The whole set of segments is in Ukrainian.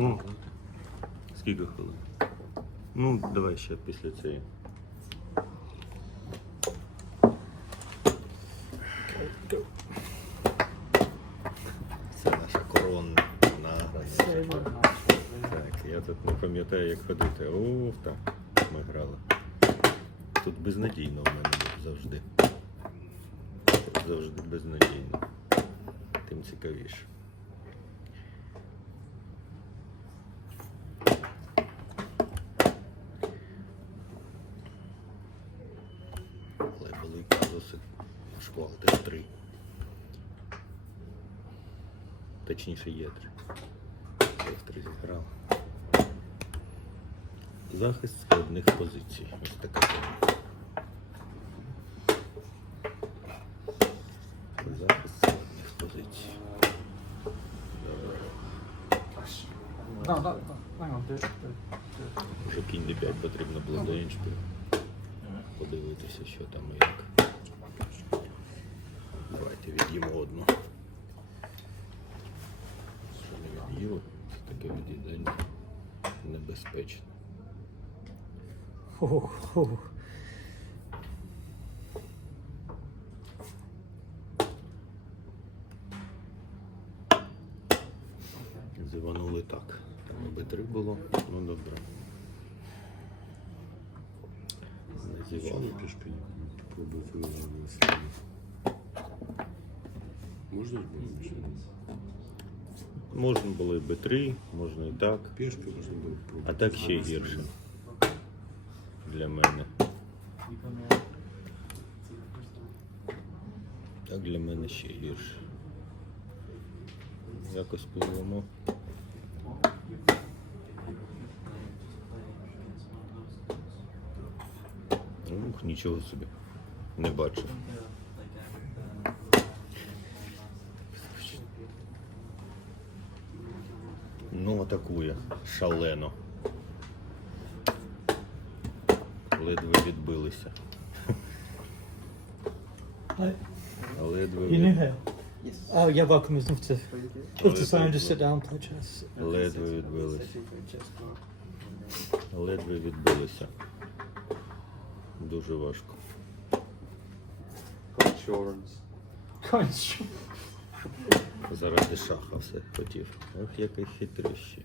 Ну, скільки хвилин? Ну, давай ще після цієї. Це наша коронна награна. Так, я тут не пам'ятаю, як ходити. Ух, так, ми грали. Тут безнадійно в мене завжди. Тут завжди безнадійно. Тим цікавіше. Школу теж три. Точніше є три. Я три зіграв. Захист складних позицій. Ось така. Захист складних позицій. Вже кінь d5 потрібно було до іншпіль. Подивитися, що там і як. Давайте від'їмо одну. Що не від'їли? Це таке від'їдання небезпечне. Зіванули так. Там аби три було, ну добре. Не зівали. пішки слід. Можна ж було ні? Можна було і b3, можна і так. Пішки можна було пробувати. А так ще гірше для мене. Так для мене ще гірше. Якось пливемо. Ух, нічого собі. Не бачив. Ну, атакує шалено. Ледве відбилися. Ледве, You new від... here? Yes. Oh, yeah, welcome. It's nice to, nice to sign, just sit down, play chess. ледве відбилися. Ледве відбилися. Дуже важко. Insurance. Coins. Заради шаха все хотів. Ох, який хитрющий.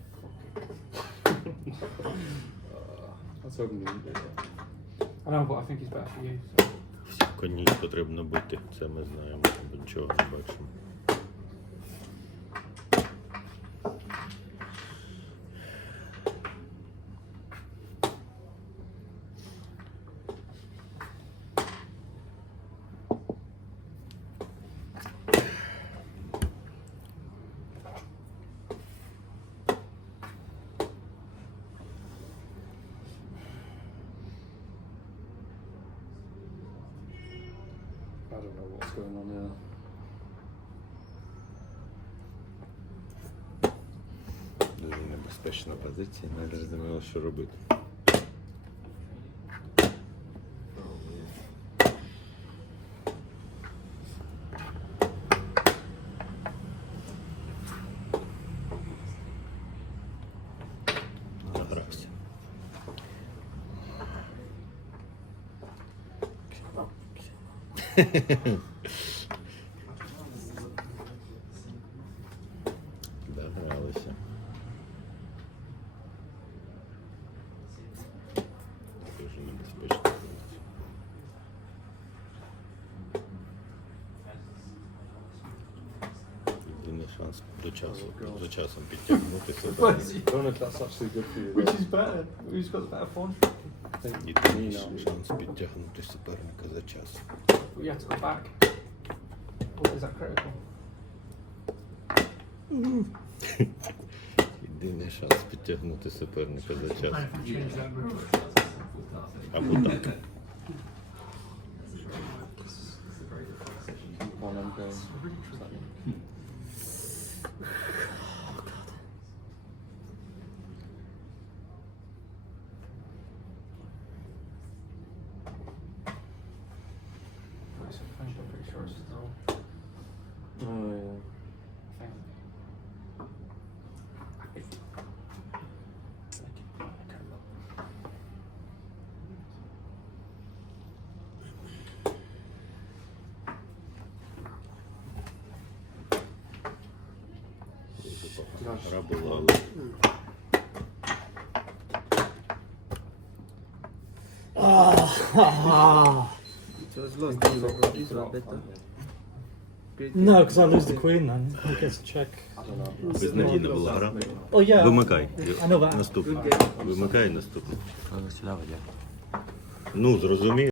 That's hoping you did that. I know, but I think he's better for you. So. Всіх коней потрібно бити, це ми знаємо, нічого не бачимо. Don't know what's going on here. Дуже небезпечна позиція, не зрозуміло, що робити. Догралися. Дуже небезпечно. Єдиний шанс до часу, до часом підтягнутися. Which is better? Who's got the better form? Єдиний шанс підтягнути суперника за час. But you have to go back. Or is that critical? Єдиний шанс підтягнути суперника за час. Або так. One potential pictures through Oh yeah. thing. Дуже погана Наш. гра була, але Ах. So it's lost. These are, these are better. Great. no, because I lose the queen then. He gets a check. I don't know. безнадійна була гра. Oh yeah. Вимикай. I know that. Наступний. Вимикай наступний. Сюди веде. Ну, зрозумів.